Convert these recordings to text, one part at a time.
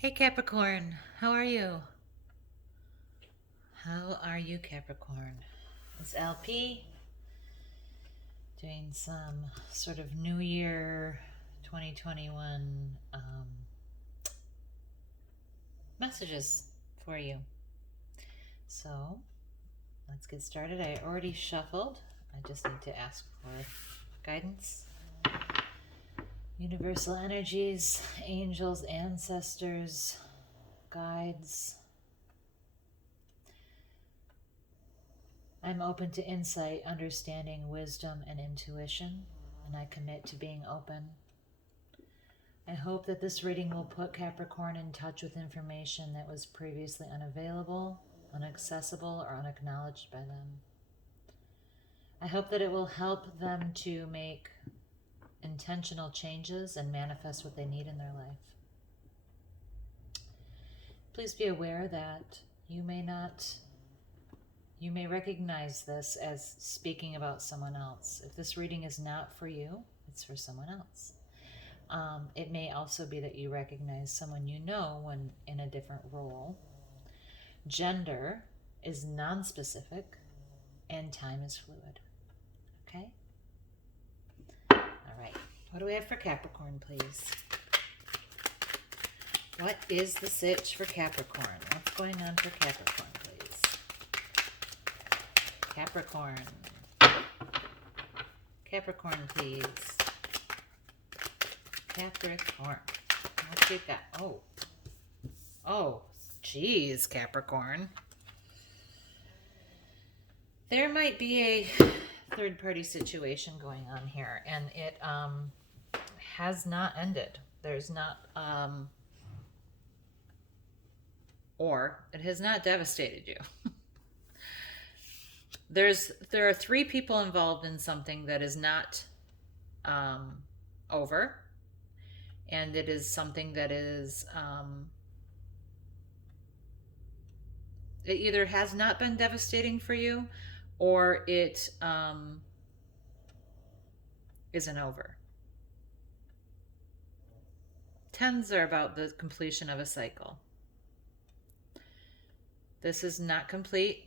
Hey Capricorn, how are you? How are you, Capricorn? It's LP doing some sort of New Year 2021 messages for you. So let's get started. I already shuffled. I just need to ask for guidance. Universal energies, angels, ancestors, guides. I'm open to insight, understanding, wisdom, and intuition, and I commit to being open. I hope that this reading will put Capricorn in touch with information that was previously unavailable, inaccessible, or unacknowledged by them. I hope that it will help them to make intentional changes and manifest what they need in their life. Please be aware that you may recognize this as speaking about someone else. If this reading is not for you, it's for someone else. It may also be that you recognize someone you know when in a different role. Gender is non-specific and time is fluid. Okay? All right. What do we have for Capricorn, please? What is the sitch for Capricorn? What's going on for Capricorn, please? Capricorn. Capricorn, please. Capricorn. What you got? Oh, geez, Capricorn. There might be a third-party situation going on here, and it has not ended. There's not, or it has not devastated you. There are three people involved in something that is not over, and it is something that is it either has not been devastating for you, or it isn't over. Tens are about the completion of a cycle. This is not complete.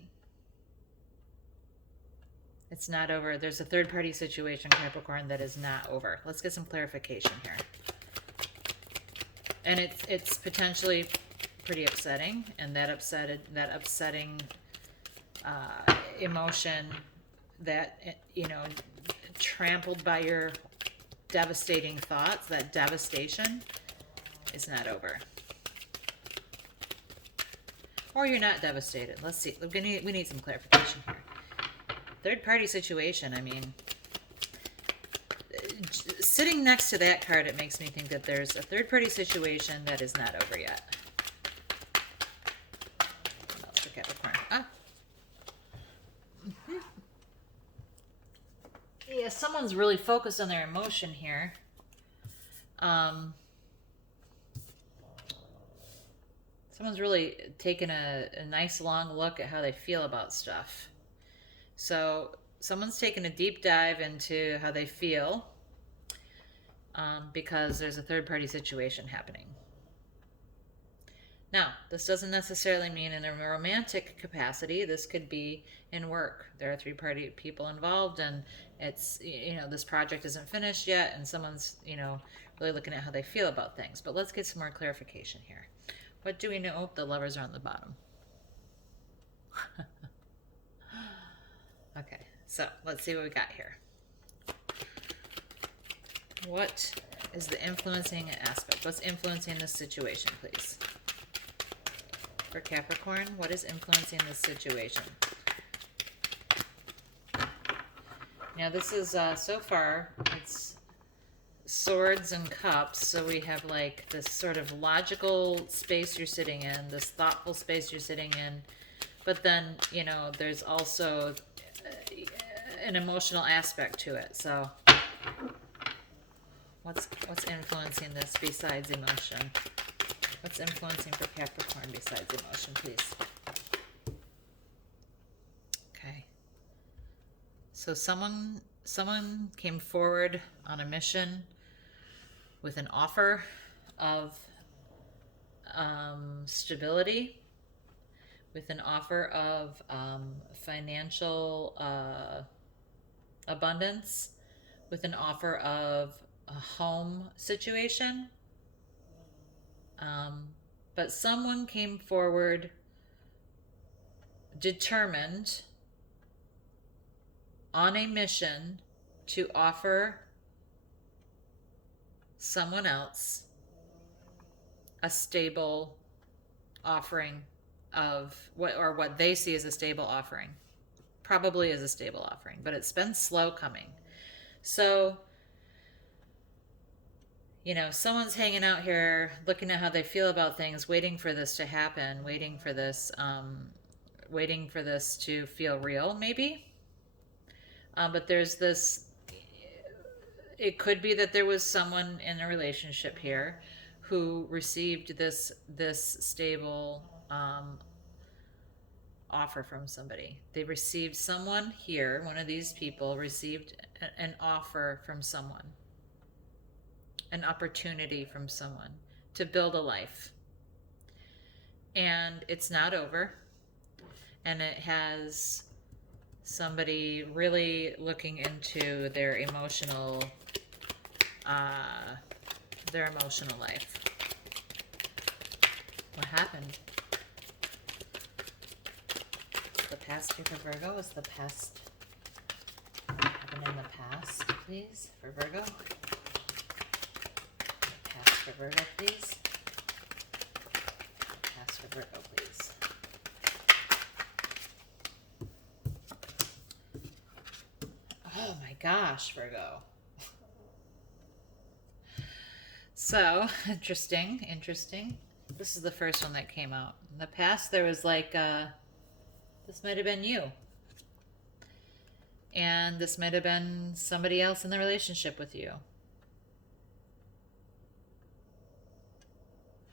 It's not over. There's a third-party situation, Capricorn, that is not over. Let's get some clarification here. And it's potentially pretty upsetting, and that upsetting emotion that, trampled by your devastating thoughts, that devastation is not over. Or you're not devastated. Let's see. We need some clarification here. Third-party situation, I mean, sitting next to that card, it makes me think that there's a third-party situation that is not over yet. What else for Capricorn? Yeah, someone's really focused on their emotion here. Someone's really taken a nice long look at how they feel about stuff. So someone's taken a deep dive into how they feel because there's a third-party situation happening. Now, this doesn't necessarily mean in a romantic capacity. This could be in work. There are three-party people involved, and it's, this project isn't finished yet, and someone's, really looking at how they feel about things. But let's get some more clarification here. What do we know? Oh, the lovers are on the bottom. Okay, so let's see what we got here. What is the influencing aspect? What's influencing this situation, please? For Capricorn, what is influencing this situation? Now this is, so far, it's swords and cups, so we have like this sort of logical space you're sitting in, this thoughtful space you're sitting in, but then, there's also an emotional aspect to it. So what's influencing this besides emotion? What's influencing for Capricorn besides emotion, please? Okay. So someone came forward on a mission with an offer of stability, with an offer of financial abundance, with an offer of a home situation. But someone came forward determined on a mission to offer someone else a stable offering of what they see as a stable offering, probably as a stable offering, but it's been slow coming. So, you know, someone's hanging out here looking at how they feel about things, waiting for this to happen, waiting for this to feel real, maybe. But there's this, it could be that there was someone in a relationship here who received this stable offer from somebody. They received someone here, one of these people received an offer from someone, an opportunity from someone to build a life. And it's not over. And it has somebody really looking into their emotional life. What happened? The past here for Virgo is the past. What happened in the past, please, for Virgo? The past for Virgo, please. The past for Virgo, please. Oh my gosh, Virgo. So, interesting. This is the first one that came out. In the past, there was like, this might have been you. And this might have been somebody else in the relationship with you.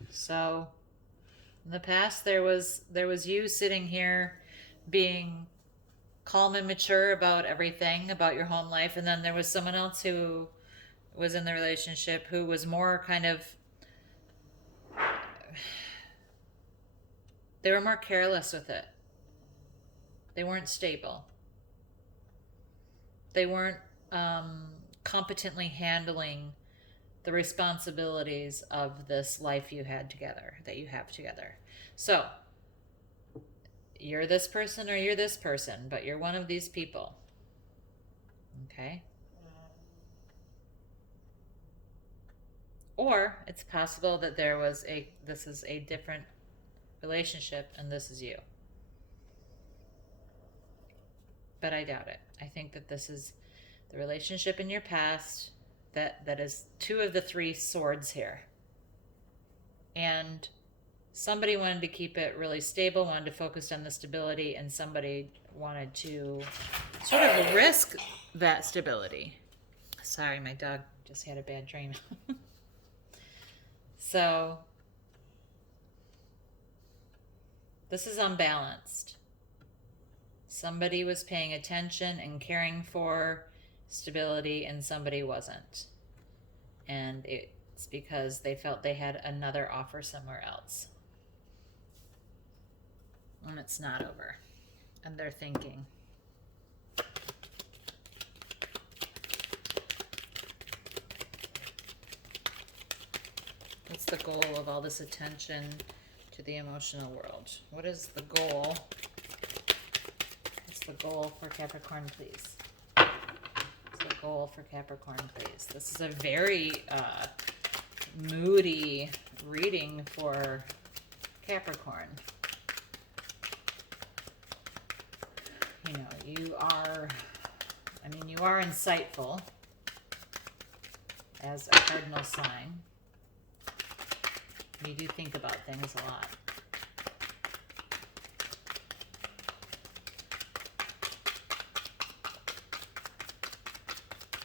So, in the past, there was you sitting here being calm and mature about everything, about your home life, and then there was someone else who was in the relationship who was more kind of, they were more careless with it. They weren't stable. They weren't competently handling the responsibilities of this life you had together, that you have together. So, you're this person or you're this person, but you're one of these people. Okay? Or it's possible that this is a different relationship and this is you. But I doubt it. I think that this is the relationship in your past that is two of the three swords here. And somebody wanted to keep it really stable, wanted to focus on the stability, and somebody wanted to sort of risk that stability. Sorry, my dog just had a bad dream. So, this is unbalanced. Somebody was paying attention and caring for stability, and somebody wasn't. And it's because they felt they had another offer somewhere else. And it's not over. And they're thinking. What's the goal of all this attention to the emotional world? What is the goal? What's the goal for Capricorn, please? What's the goal for Capricorn, please? This is a very moody reading for Capricorn. You know, you are insightful as a cardinal sign. You do think about things a lot.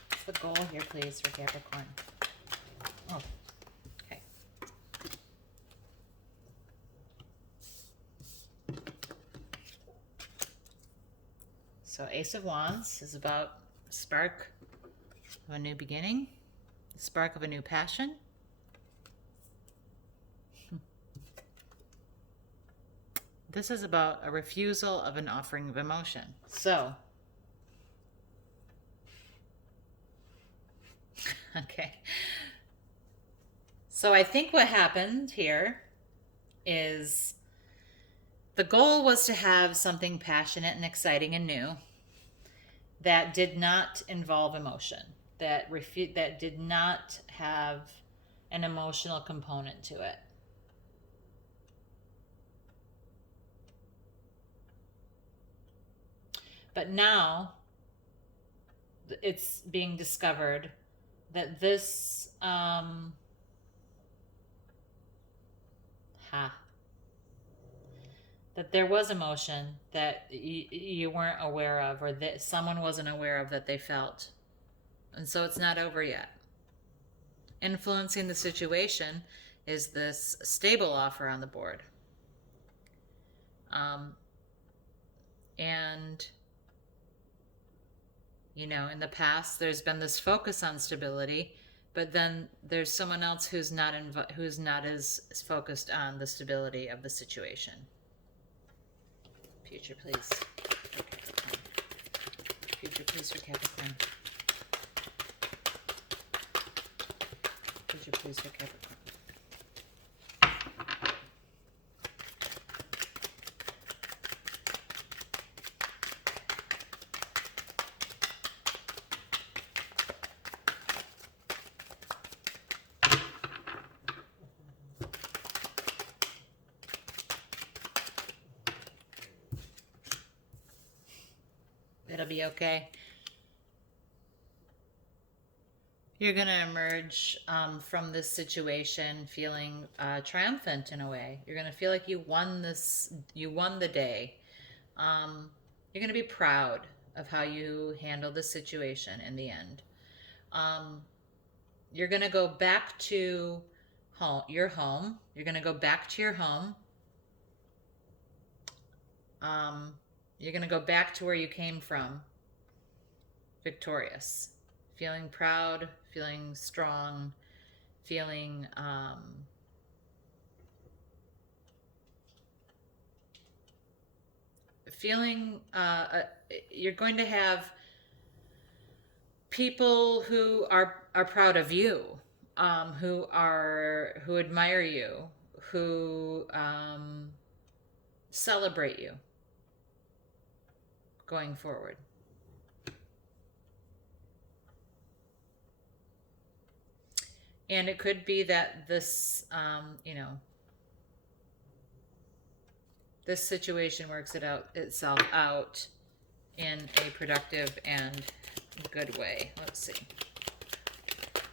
What's the goal here, please, for Capricorn? Oh, okay. So Ace of Wands is about spark of a new beginning, the spark of a new passion. This is about a refusal of an offering of emotion. So, okay. So I think what happened here is the goal was to have something passionate and exciting and new that did not involve emotion, that did not have an emotional component to it. But now it's being discovered that this that there was emotion that you weren't aware of, or that someone wasn't aware of that they felt. And so it's not over yet. Influencing the situation is this stable offer on the board. And you know, in the past there's been this focus on stability, but then there's someone else who's not as focused on the stability of the situation. Future, please. Future, please, for Capricorn. Future, please, for Capricorn. It'll be okay. You're going to emerge from this situation feeling triumphant in a way. You're going to feel like you won the day. You're going to be proud of how you handled the situation in the end. You're going to go back to your home. You're going to go back to your home. You're going to go back to where you came from, victorious, feeling proud, feeling strong, feeling you're going to have people who are proud of you, who admire you, who celebrate you going forward. And it could be that this, this situation works itself out in a productive and good way. Let's see.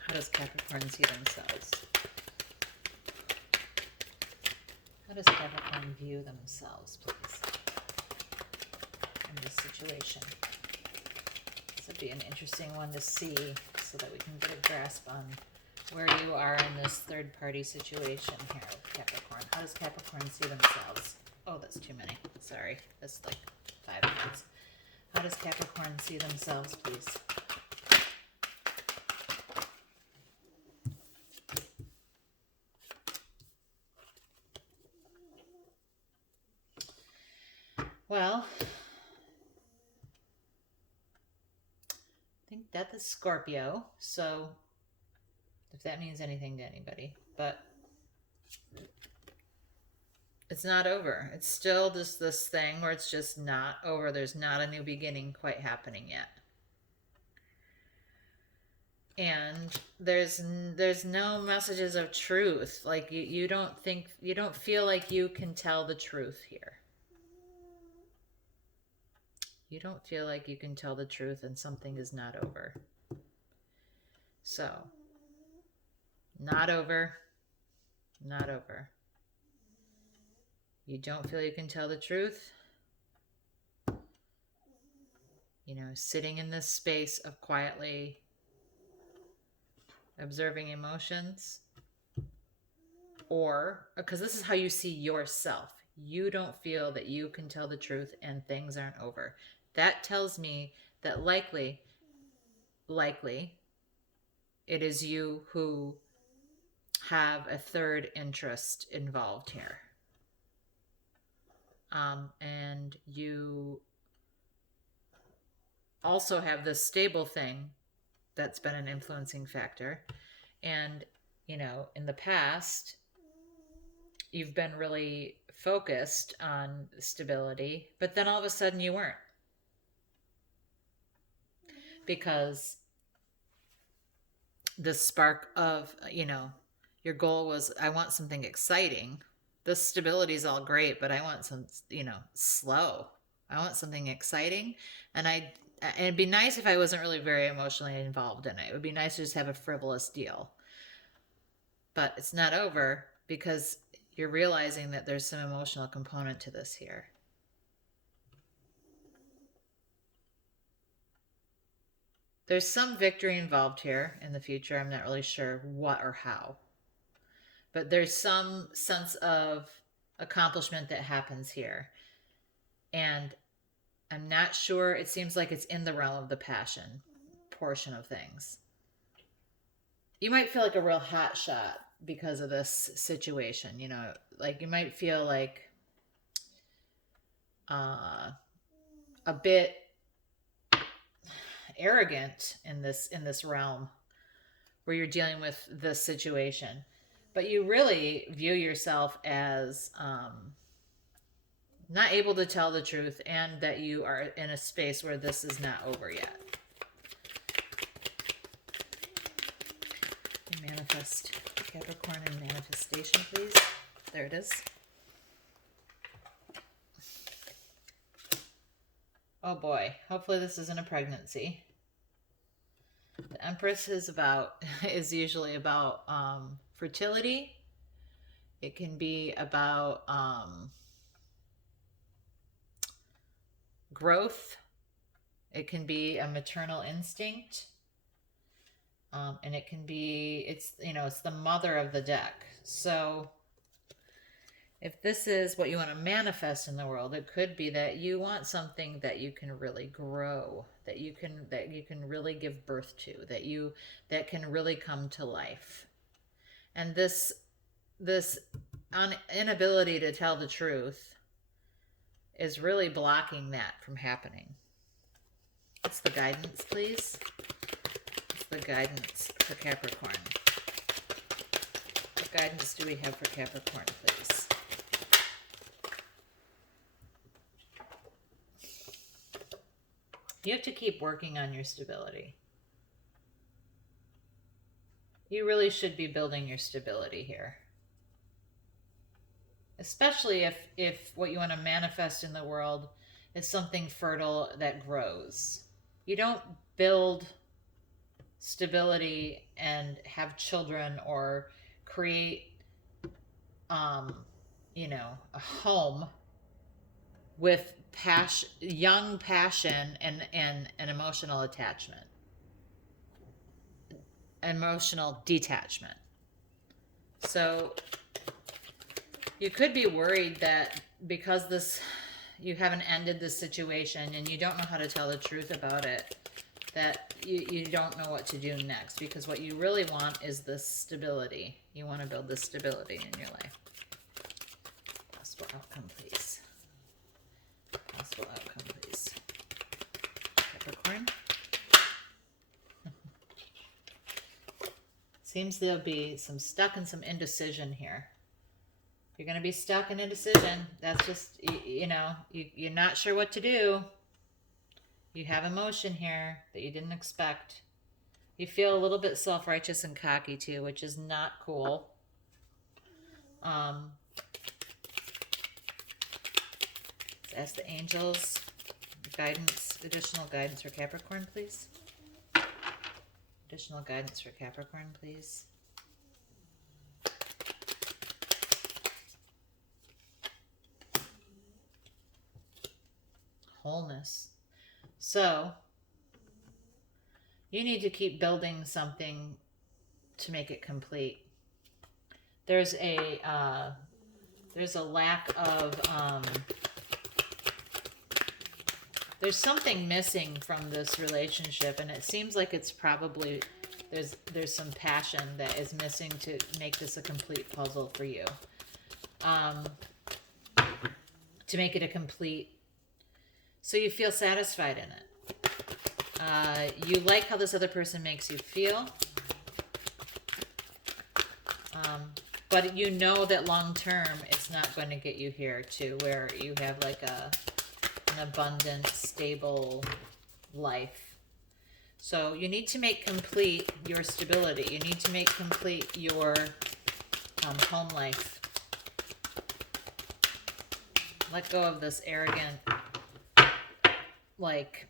How does Capricorn see themselves? How does Capricorn view themselves, please, in this situation? This would be an interesting one to see so that we can get a grasp on where you are in this third-party situation here with Capricorn. How does Capricorn see themselves? Oh, that's too many. Sorry. That's like 5 minutes. How does Capricorn see themselves, please? Well, I think that's a Scorpio, so if that means anything to anybody, but it's not over. It's still just this thing where it's just not over. There's not a new beginning quite happening yet. And there's no messages of truth. Like you don't feel like you can tell the truth here. You don't feel like you can tell the truth and something is not over. So, not over. Not over. You don't feel you can tell the truth. You know, sitting in this space of quietly observing emotions. Or, because this is how you see yourself. You don't feel that you can tell the truth and things aren't over. That tells me that likely, it is you who have a third interest involved here. and you also have this stable thing that's been an influencing factor. And, you know, in the past, you've been really focused on stability, but then all of a sudden you weren't. Because the spark of, you know, your goal was, I want something exciting. The stability is all great, but I want some, you know, slow. I want something exciting. And it'd be nice if I wasn't really very emotionally involved in it. It would be nice to just have a frivolous deal. But it's not over because you're realizing that there's some emotional component to this here. There's some victory involved here in the future. I'm not really sure what or how. But there's some sense of accomplishment that happens here. And I'm not sure. It seems like it's in the realm of the passion portion of things. You might feel like a real hot shot because of this situation. You know, like you might feel like a bit arrogant in this realm where you're dealing with this situation, but you really view yourself as not able to tell the truth, and that you are in a space where this is not over yet. Manifest Capricorn and manifestation, please. There it is. Oh boy, hopefully this isn't a pregnancy. The Empress is usually about fertility. It can be about growth. It can be a maternal instinct. And it can be, it's the mother of the deck. So if this is what you want to manifest in the world, it could be that you want something that you can really grow, that you can really give birth to, that can really come to life. And this inability to tell the truth is really blocking that from happening. What's the guidance, please? What's the guidance for Capricorn? What guidance do we have for Capricorn, please? You have to keep working on your stability. You really should be building your stability here. Especially if what you want to manifest in the world is something fertile that grows. You don't build stability and have children or create, a home with young passion and emotional attachment, emotional detachment. So you could be worried that because you haven't ended this situation and you don't know how to tell the truth about it, that you don't know what to do next, because what you really want is this stability. You want to build this stability in your life. Possible outcome, please. Possible outcome, please. Capricorn. Seems there'll be some stuck and some indecision here. You're going to be stuck in indecision. That's just, you're not sure what to do. You have emotion here that you didn't expect. You feel a little bit self-righteous and cocky too, which is not cool. Let's ask the angels guidance, additional guidance for Capricorn, please. Additional guidance for Capricorn, please. Wholeness. So you need to keep building something to make it complete. There's a lack of there's something missing from this relationship, and it seems like it's probably there's some passion that is missing to make this a complete puzzle for you. to make it a complete, so you feel satisfied in it. You like how this other person makes you feel. But you know that long term, it's not going to get you here to where you have like an abundant, stable life. So you need to make complete your stability. You need to make complete your home life. Let go of this arrogant, like,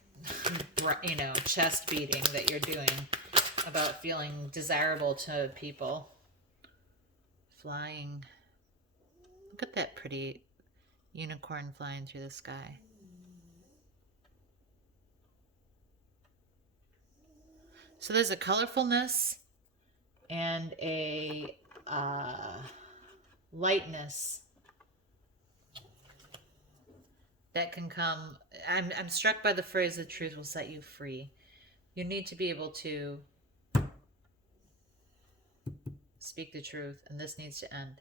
you know, chest beating that you're doing about feeling desirable to people. Flying. Look at that pretty unicorn flying through the sky. So there's a colorfulness and a lightness that can come. I'm struck by the phrase, the truth will set you free. You need to be able to speak the truth, and this needs to end.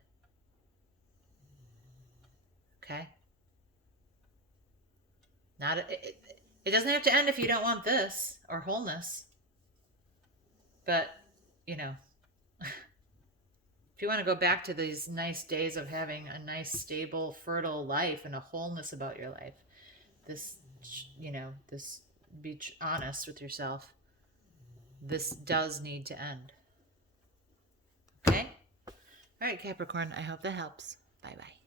Okay? It doesn't have to end if you don't want this or wholeness. But, you know, if you want to go back to these nice days of having a nice, stable, fertile life and a wholeness about your life, this, you know, this, be honest with yourself. This does need to end. Okay? All right, Capricorn, I hope that helps. Bye-bye.